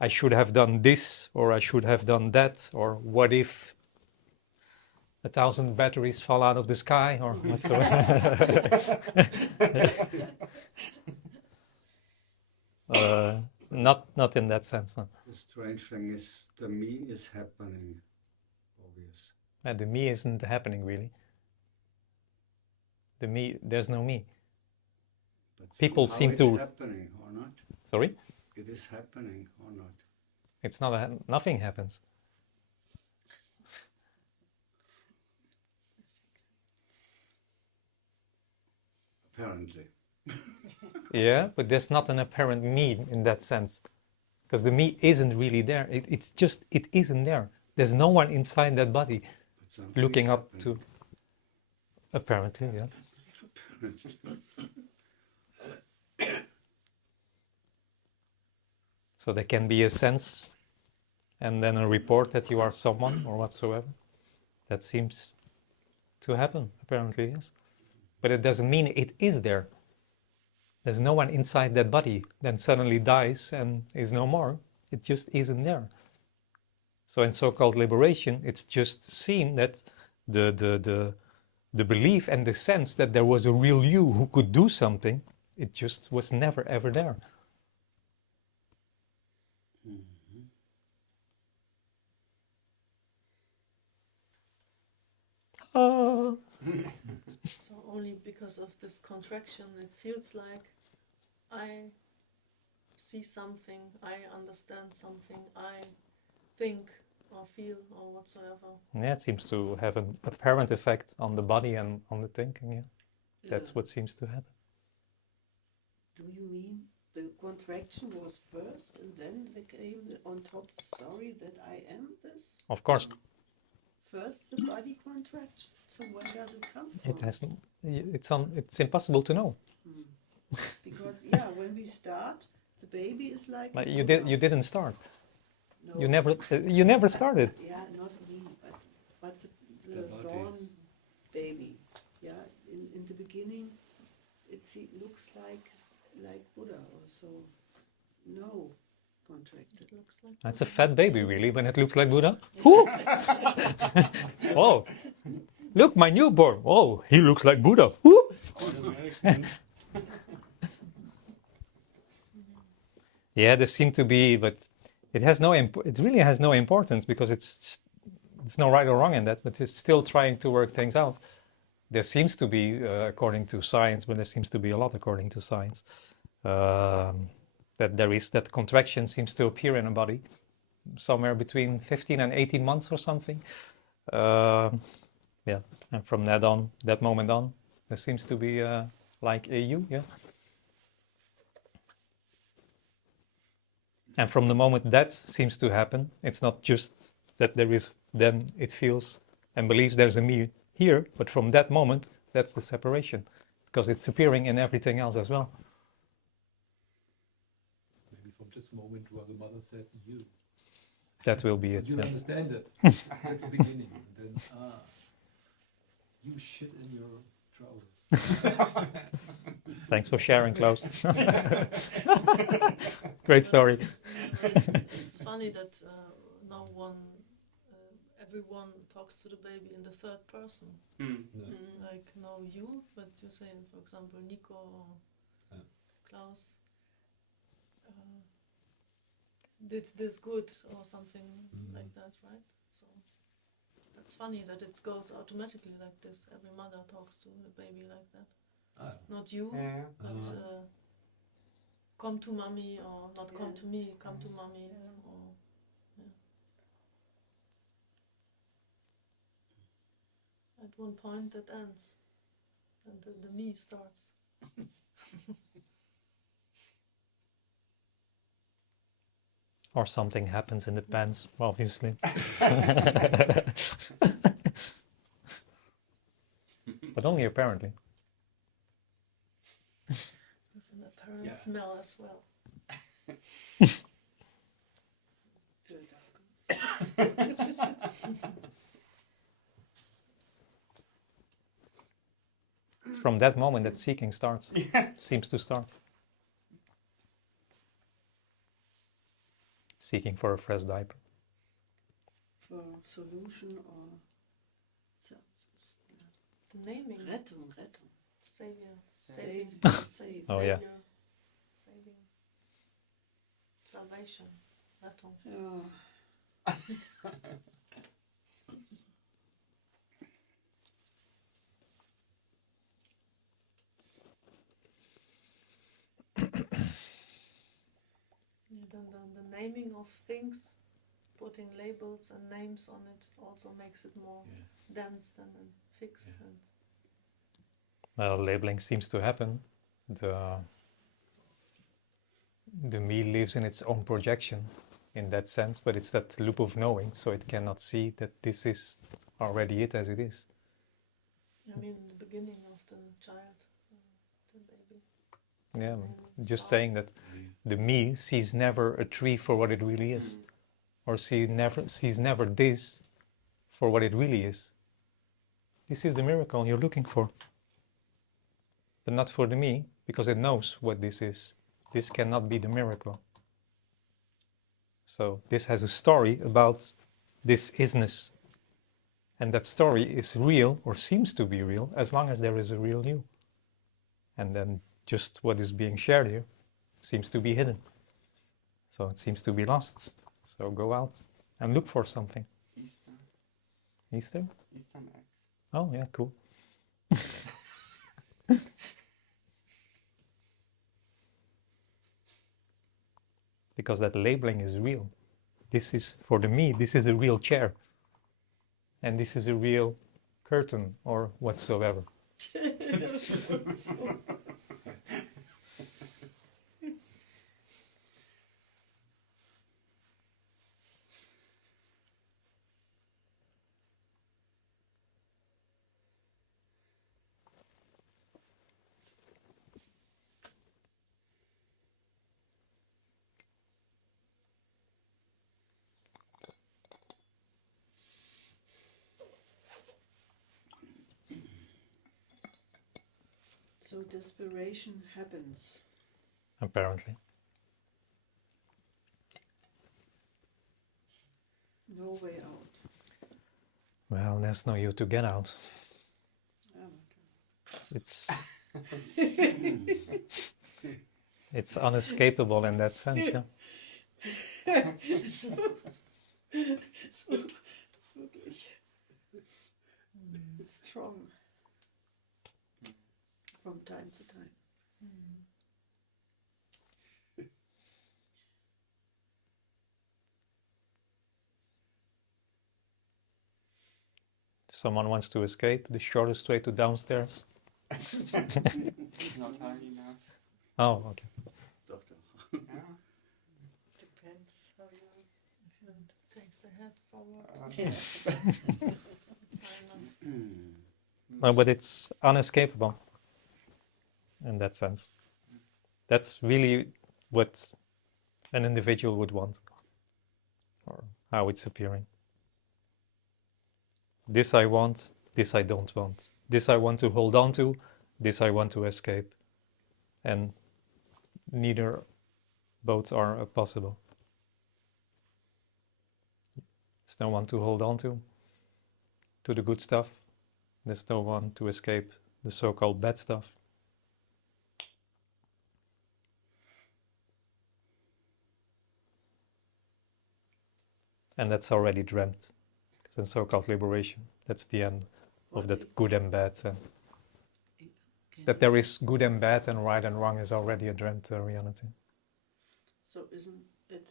I should have done this, or I should have done that, or what if 1,000 batteries fall out of the sky, or whatsoever. Not in that sense, no. The strange thing is the me is happening, obvious. And the me isn't happening really. The me, there's no me. But People somehow seem it's to. happening or not? Sorry? It is happening or not? It's not nothing happens. Apparently. Yeah, but there's not an apparent me in that sense. Because the me isn't really there. It's just, it isn't there. There's no one inside that body But something looking is up happening. to. Apparently, yeah. So there can be a sense and then a report that you are someone or whatsoever. That seems to happen, apparently, yes. But it doesn't mean it is there. There's no one inside that body then suddenly dies and is no more. It just isn't there. So in so-called liberation, it's just seen that the belief and the sense that there was a real you who could do something, it just was never ever there. Oh. So only because of this contraction, it feels like I see something, I understand something, I think or feel or whatsoever. Yeah, it seems to have an apparent effect on the body and on the thinking, yeah. That's what seems to happen. Do you mean the contraction was first and then there came on top the story that I am this? Of course. First the body contraction, so where does it come from? It has, it's impossible to know. Because yeah, when we start, the baby is like. But you didn't start. No. You never started. Yeah, not me, but the body. born baby. Yeah, in the beginning, looks like Buddha or so. No, contracted. It looks like That's a fat baby, really, when it looks like Buddha. Woo! Oh, look, my newborn. Oh, he looks like Buddha. Woo! Yeah, there seem to be, but it has no. It really has no importance because it's no right or wrong in that. But it's still trying to work things out. There seems to be, according to science, but there seems to be a lot according to science, that there is that contraction seems to appear in a body somewhere between 15 and 18 months or something. Yeah, and from that moment on, there seems to be like a you, yeah. And from the moment that seems to happen, it's not just that there is, then it feels and believes there's a me here, but from that moment, that's the separation, because it's appearing in everything else as well. Maybe from this moment where the mother said you. That will be it. But you Yeah. understand it. That's the beginning. And then, you shit in your trousers. Thanks for sharing, Klaus. Great story. It's funny that no one, everyone talks to the baby in the third person. Like no you, but you say, for example, Nico or Klaus did this good or something like that, right? So that's funny that it goes automatically like this. Every mother talks to the baby like that. Ah, Not you, Yeah. but come to mommy, or not come Yeah. to me, come to mommy. Yeah. Or, at one point that ends, and the me starts. Or something happens in the pants, obviously. But only apparently. With an apparent smell as well. It's from that moment that seeking starts. Seems to start. Seeking for a fresh diaper. For solution or The naming. Rettung. Savior. Save. Save. Oh, yeah. Savior. Saving. Salvation. Rettung. Yeah. Yeah, then the naming of things, putting labels and names on it, also makes it more dense than fixed. Yeah. And Well, labeling seems to happen. The me lives in its own projection in that sense, but it's that loop of knowing, so it cannot see that this is already it as it is. I mean, in the beginning of the child, the baby. Yeah, And just starts. saying that the me sees never a tree for what it really is, or sees never this for what it really is. This is the miracle you're looking for, but not for the me, because it knows what this is. This cannot be the miracle. So this has a story about this isness, and that story is real, or seems to be real, as long as there is a real you. And then just what is being shared here seems to be hidden. So it seems to be lost. So go out and look for something. Easter. Easter? Easter eggs. Oh yeah, cool. Because that labeling is real. This is, for the me, this is a real chair. And this is a real curtain or whatsoever. So desperation happens. Apparently. No way out. Well, there's no you to get out. Oh, It's it's unescapable in that sense, yeah. so wirklich strong from time to time. If someone wants to escape, the shortest way to downstairs. Not high enough. Oh, okay. Yeah. Depends how you. and takes the head forward. Yeah. Silent. No, but it's unescapable in that sense. That's really what an individual would want, or how it's appearing. This I want, this I don't want. This I want to hold on to, this I want to escape. And neither, both are possible. There's no one to hold on to the good stuff. There's no one to escape the so-called bad stuff. And that's already dreamt. the so-called liberation. That's the end of that good and bad. That there is good and bad and right and wrong is already a dreamt reality. So isn't it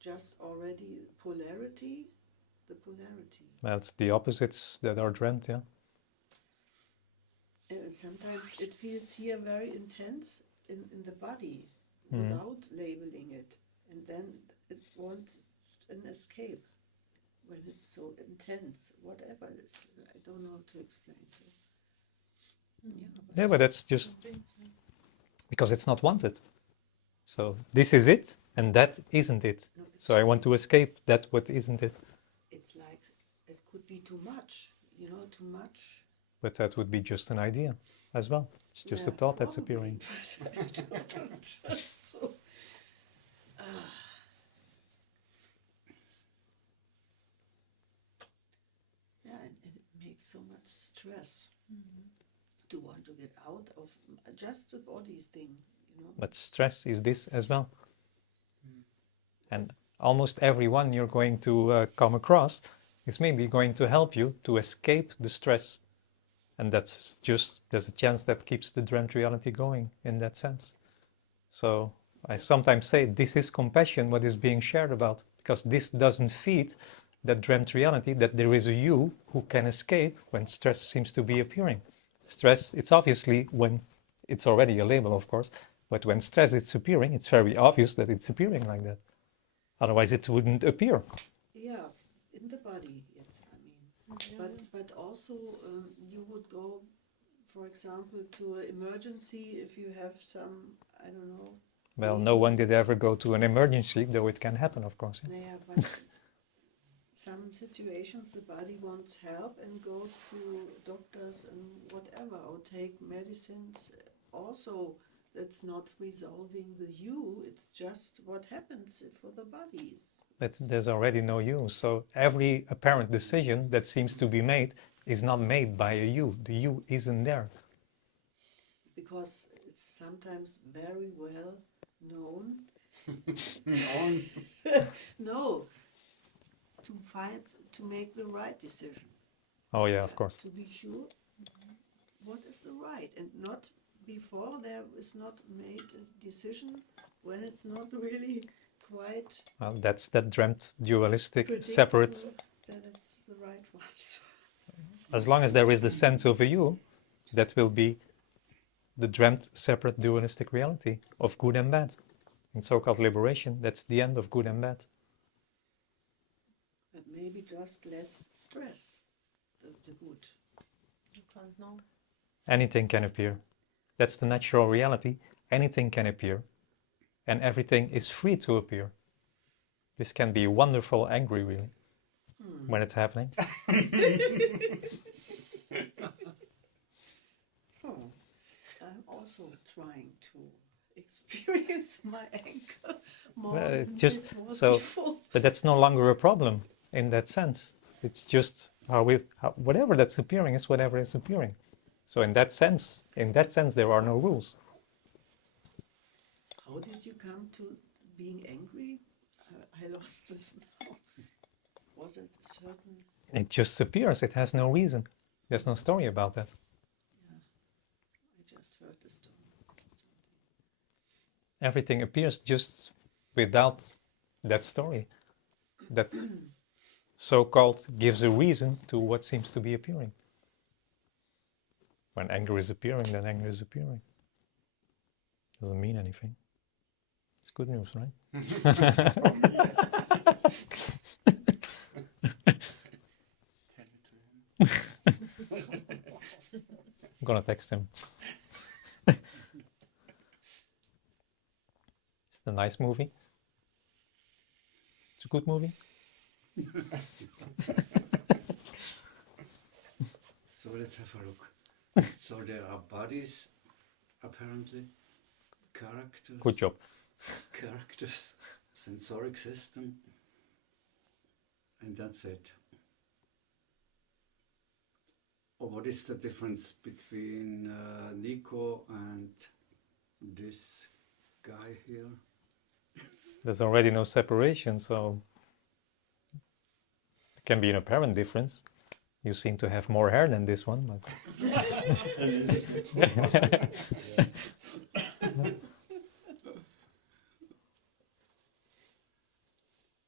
just already polarity? The polarity. Well, it's the opposites that are dreamt, yeah. And sometimes it feels here very intense in the body without labeling it. And then it wants an escape when it's so intense, whatever it is. I don't know how to explain. So, Yeah, but that's just because it's not wanted. So this is it, and that isn't it. no, So I want to escape that what isn't it. it's like it could be too much, too much. But that would be just an idea as well. It's just a thought that's probably, appearing. but I don't. So, yeah, and it makes so much stress to want to get out of just the body's thing. But stress is this as well. And almost everyone you're going to come across is maybe going to help you to escape the stress. And there's a chance that keeps the dreamt reality going in that sense. So I sometimes say this is compassion, what is being shared about, because this doesn't feed that dreamt reality that there is a you who can escape when stress seems to be appearing. Stress, it's obviously when it's already a label, of course, but when stress is appearing, it's very obvious that it's appearing like that. Otherwise it wouldn't appear. Yeah, in the body, yes, but also you would go, for example, to an emergency if you have some, I don't know. Well, no one did ever go to an emergency, though it can happen, of course. Yeah, but some situations the body wants help and goes to doctors and whatever, or take medicines. Also, that's not resolving the you, it's just what happens for the body. But there's already no you, so every apparent decision that seems to be made is not made by a you. The you isn't there. Because it's sometimes very well known. No, to make the right decision. Oh yeah, of course. To be sure what is the right, and not before there is not made a decision when it's not really quite Well, that's that dreamt dualistic predictable separate. that it's the right one. As long as there is the sense of a you, that will be the dreamt separate dualistic reality of good and bad. In so-called liberation, that's the end of good and bad. But maybe just less stress, the good. You can't know. Anything can appear. That's the natural reality. Anything can appear. And everything is free to appear. This can be wonderful, angry, really, when it's happening. I'm also trying to experience my anger more Well, than just it was so, before. but that's no longer a problem in that sense. It's just whatever that's appearing is whatever is appearing. So in that sense, there are no rules. How did you come to being angry? I lost this now. Was it a certain? It just appears. It has no reason. There's no story about that. Yeah, I just heard the story. Everything appears just without that story. That so-called gives a reason to what seems to be appearing. When anger is appearing, then anger is appearing. Doesn't mean anything. It's good news, right? I'm gonna text him. It's a nice movie. It's a good movie. So let's have a look. So there are bodies, apparently, characters. Good job. Characters, sensoric system, and that's it. Or what is the difference between Nico and this guy here? There's already no separation, so Can be an apparent difference. You seem to have more hair than this one, but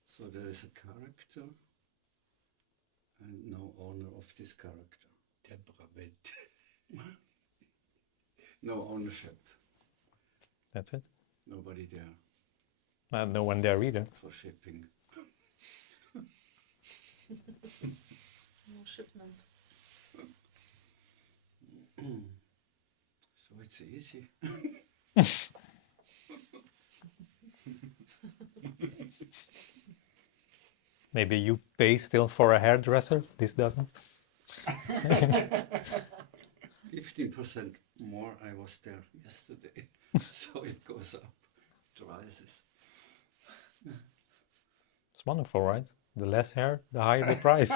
So there is a character and no owner of this character. Temperament. No ownership. that's it. Nobody there No one there either. for shipping. No shipment. So it's easy. Maybe you pay still for a hairdresser. This doesn't. 15% more. I was there yesterday, so it goes up, it rises. It's wonderful, right? The less hair, the higher the price.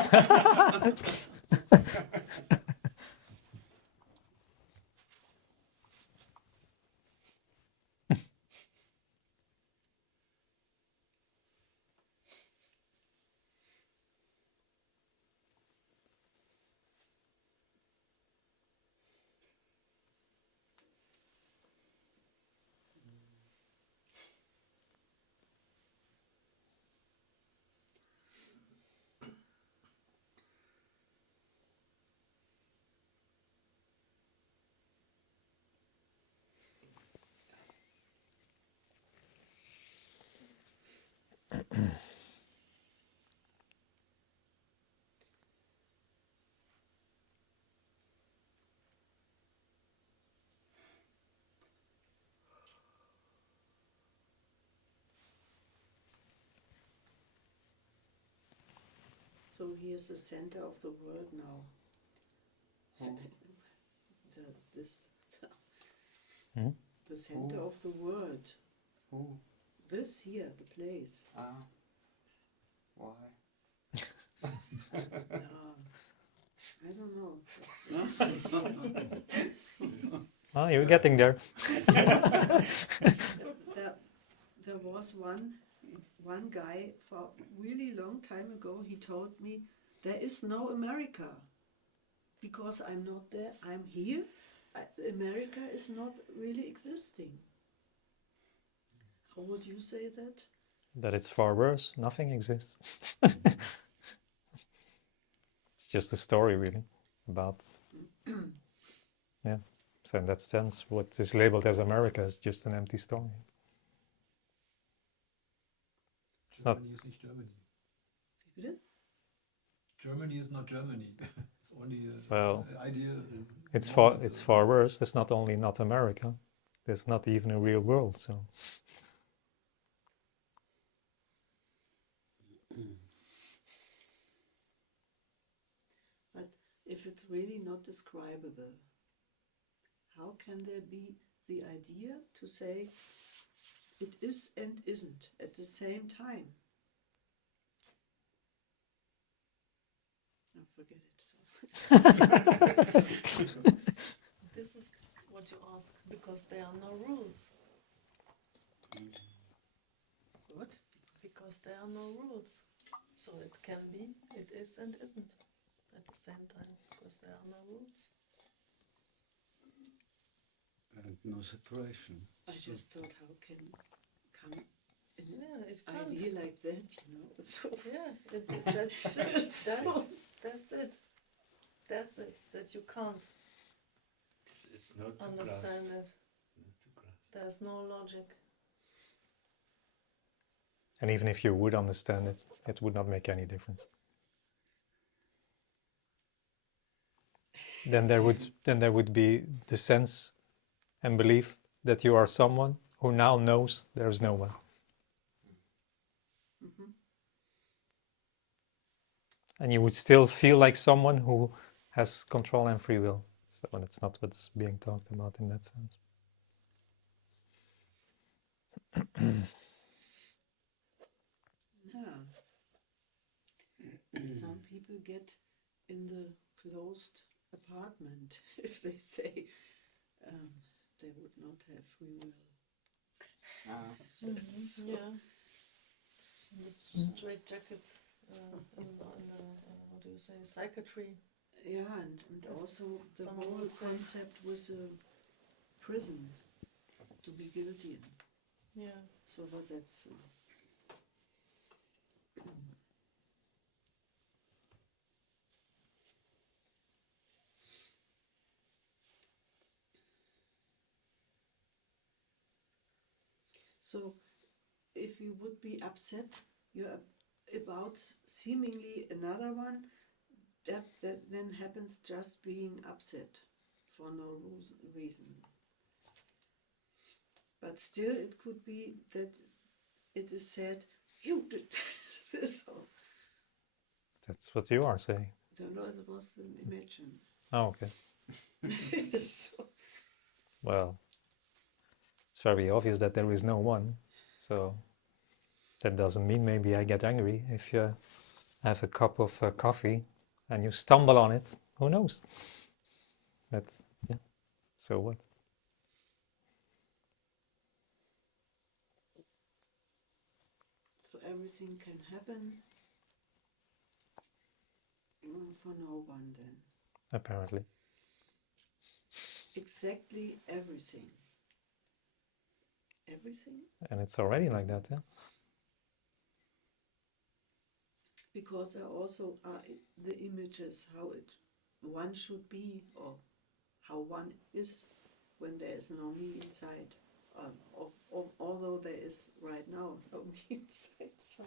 So here's the center of the world now. This, Hmm? the center of the world. Oh. This here, the place. Ah. Why? I don't know. Oh, you're getting there. There was one guy for a really long time ago. He told me there is no America because I'm not there. I'm here. America is not really existing. How would you say that? That it's far worse. Nothing exists. It's just a story, really, about. Yeah. So in that sense, what is labeled as America is just an empty story. It's not. Germany is not Germany. Bitte? Germany is not Germany. It's only Well, an idea. It's far worse. There's not only not America. There's not even a real world. So. But if it's really not describable, how can there be the idea to say it is and isn't at the same time? I forget it. This is what you ask because there are no rules. What? Because there are no rules. So it can be, it is and isn't at the same time because there are no rules. And no separation. I just thought, how can come an Yeah, it can't. idea like that, So Yeah, that's it. That's it. That's it. That you can't It's not to understand grasp. it. Not to grasp. There's no logic. And even if you would understand it, it would not make any difference. Then there would be the sense and belief that you are someone who now knows there is no one. Mhm. And you would still feel like someone who has control and free will. So that's not what's being talked about in that sense. Yeah. Some people get in the closed apartment if they say they would not have free will. Ah. Yeah. And the straight jacket how do you say, psychiatry. Yeah, and also the Someone whole would say- concept was a prison to be guilty in. Yeah. So that's so if you would be upset you're about seemingly another one, that then happens just being upset for no reason. But still it could be that it is said, you did this. So, That's what you are saying. no, it was an imagine. Oh, okay. So, Well, it's very obvious that there is no one. So that doesn't mean maybe I get angry if you have a cup of coffee and you stumble on it. Who knows? But yeah, so what? so everything can happen for no one then. Apparently. Exactly everything. Everything? And it's already like that, yeah? Because there also are the images how one should be or how one is when there is no me inside. Although there is right now no me inside. So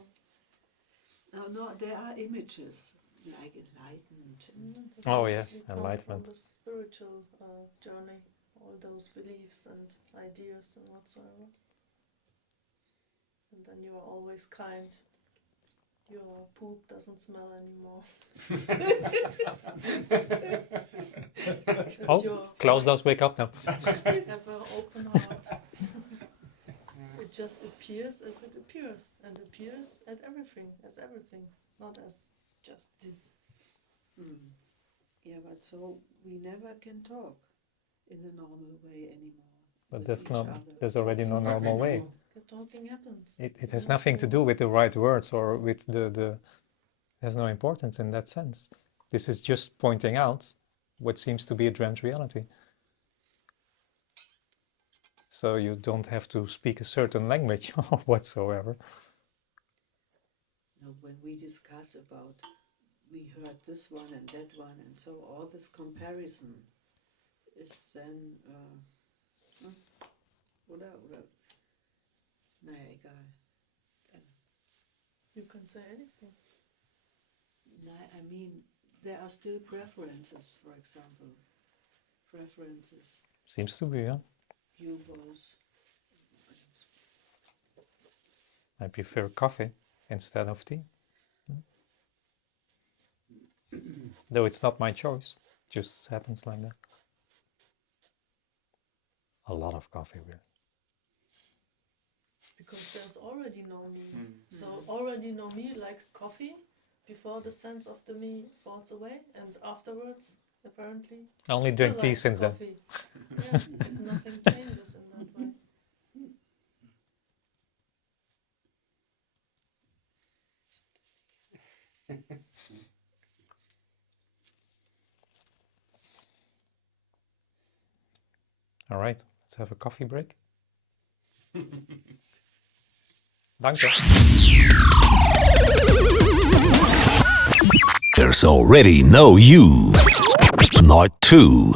no, there are images like enlightened and Oh, yeah, We come enlightenment. From the spiritual journey, all those beliefs and ideas and whatsoever. And then you are always kind. Your poop doesn't smell anymore. Oh, Your Klaus does wake up now. have an open heart. It just appears as it appears, and appears at everything, as everything, not as just this. yeah, but so we never can talk in a normal way anymore. But with that's each not, other. there's already no normal way. Talking happens. It has nothing to do with the right words or with it has no importance in that sense. This is just pointing out what seems to be a dreamt reality. So you don't have to speak a certain language whatsoever. Now, when we discuss about, we heard this one and that one, and so all this comparison is then, oder, naja, egal. You can say anything. No, I mean, there are still preferences, for example. Preferences, Seems to be, yeah. Hugos. I prefer coffee instead of tea. Though it's not my choice, just happens like that. A lot of coffee, really. Because there's already no me. So already no me likes coffee before the sense of the me falls away, and afterwards, apparently, I only still drink tea likes since then. coffee. Yeah, nothing changes in that way. All right, let's have a coffee break. Danke. There's already no you. Not two.